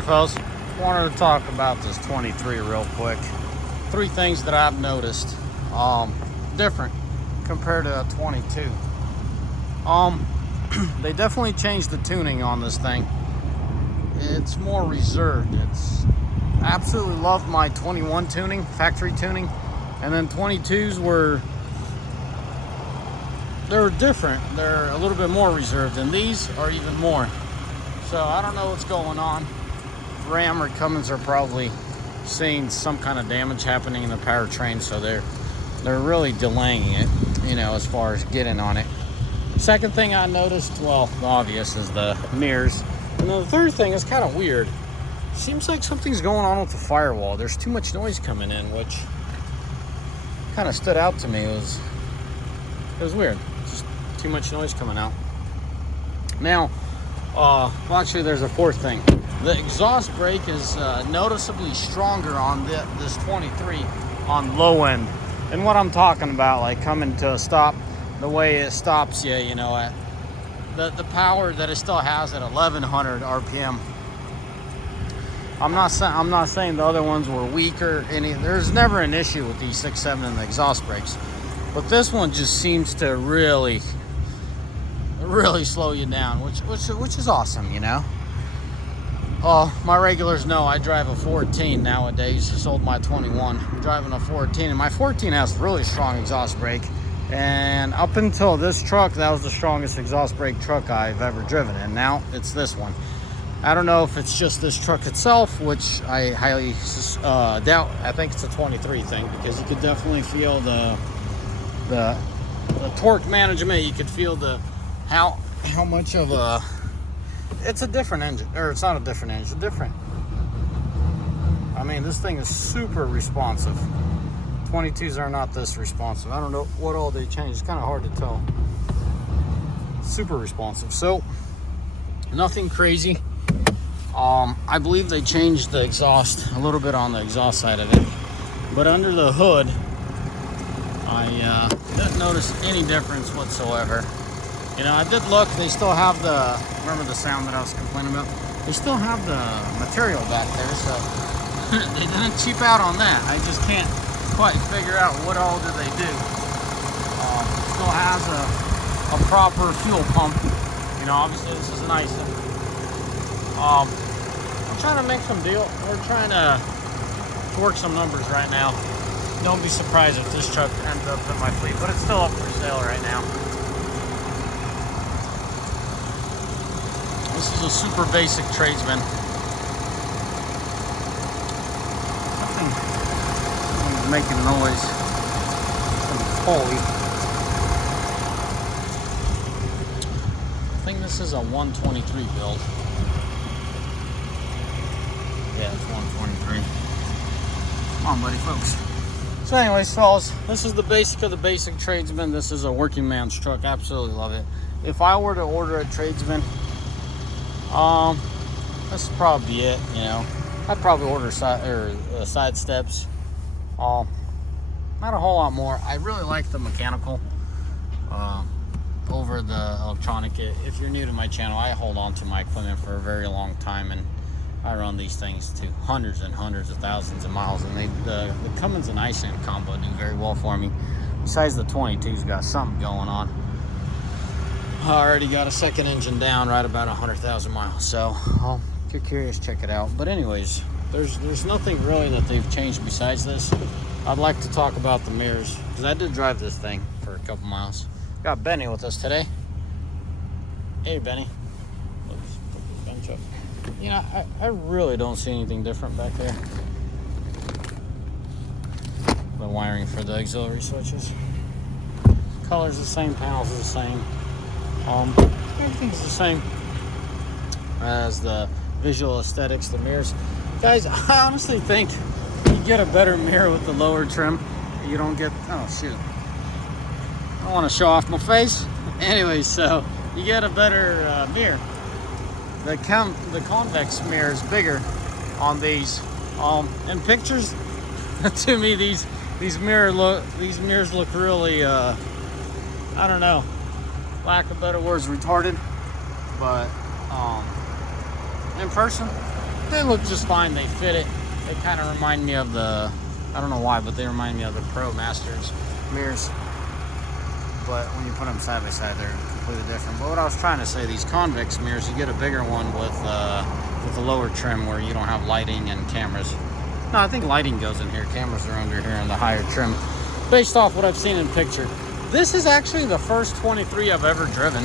Hey fellas, wanted to talk about this 23 real quick. 3 things that I've noticed different compared to a 22. They definitely changed the tuning on this thing. It's more reserved. I absolutely love my 21 tuning, factory tuning, and then 22s they're different. They're a little bit more reserved, and these are even more. So I don't know what's going on. Ram or Cummins are probably seeing some kind of damage happening in the powertrain, so they're really delaying it, as far as getting on it. Second thing I noticed, well, the obvious, is the mirrors. And then the third thing is kind of weird. Seems like something's going on with the firewall. There's too much noise coming in, which kind of stood out to me. It was weird. Just too much noise coming out. Now, actually, there's a fourth thing. The exhaust brake is noticeably stronger on this 23 on low end. And what I'm talking about, like coming to a stop, the way it stops you, at the power that it still has at 1100 RPM. I'm not saying the other ones were weaker. There's never an issue with these 6.7 and the exhaust brakes, but this one just seems to really slow you down, which is awesome, My regulars know I drive a 14 nowadays. Sold my 21. I'm driving a 14, and my 14 has really strong exhaust brake. And up until this truck, that was the strongest exhaust brake truck I've ever driven. And now it's this one. I don't know if it's just this truck itself, which I highly doubt. I think it's a 23 thing, because you could definitely feel the torque management. You could feel how much of a, it's a different engine, or it's not a different engine, this thing is super responsive. 22s are not this responsive. I don't know what all they changed. It's kind of hard to tell. Super responsive. So nothing crazy. I believe they changed the exhaust a little bit on the exhaust side of it, but under the hood, I didn't notice any difference whatsoever. I did look. They still have remember the sound that I was complaining about? They still have the material back there, so they didn't cheap out on that. I just can't quite figure out what all do they do. Still has a proper fuel pump. Obviously this is nice. I'm trying to make some deal. We're trying to work some numbers right now. Don't be surprised if this truck ends up in my fleet, but it's still up for sale right now. This is a super basic tradesman. Something's making noise. Holy. I think this is a 123 build. Yeah, it's 123. Come on, buddy, folks. So anyways, fellas, this is the basic of the basic tradesman. This is a working man's truck. Absolutely love it. If I were to order a tradesman, this would probably be it. I'd probably order side steps. Not a whole lot more. I really like the mechanical over the electronic. If you're new to my channel, I hold on to my equipment for a very long time, and I run these things to hundreds and hundreds of thousands of miles, and the Cummins and Iceland combo do very well for me. Besides, the 22's got something going on. I already got a second engine down right about 100,000 miles, so if you're curious, check it out. But anyways, there's nothing really that they've changed besides this. I'd like to talk about the mirrors, because I did drive this thing for a couple miles. Got Benny with us today. Hey, Benny. Let's put this bench up. I really don't see anything different back there. The wiring for the auxiliary switches. Color's the same, panels are the same. Everything's the same as the visual aesthetics, the mirrors. Guys, I honestly think you get a better mirror with the lower trim. You don't get, oh shoot. I don't want to show off my face. Anyway, so you get a better mirror. The convex mirror is bigger on these. In pictures, to me, these mirrors look really, I don't know, lack of better words, retarded. But in person, They look just fine. They fit it. They kind of remind me of the, I don't know why, but they remind me of the Pro Masters mirrors. But when you put them side by side, they're completely different. But what I was trying to say, these convex mirrors, you get a bigger one with a lower trim where you don't have lighting and cameras. No, I think lighting goes in here. Cameras are under here in the higher trim. Based off what I've seen in picture, this is actually the first 23 I've ever driven.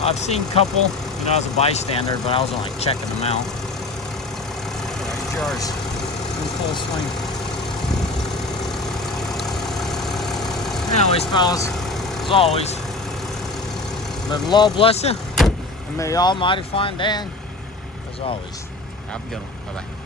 I've seen a couple, you know, as a bystander, but I wasn't like checking them out. There's jars in full swing. Anyways, fellas, as always, may the Lord bless you, and may the Almighty find Dan, as always. Have a good one. Bye-bye.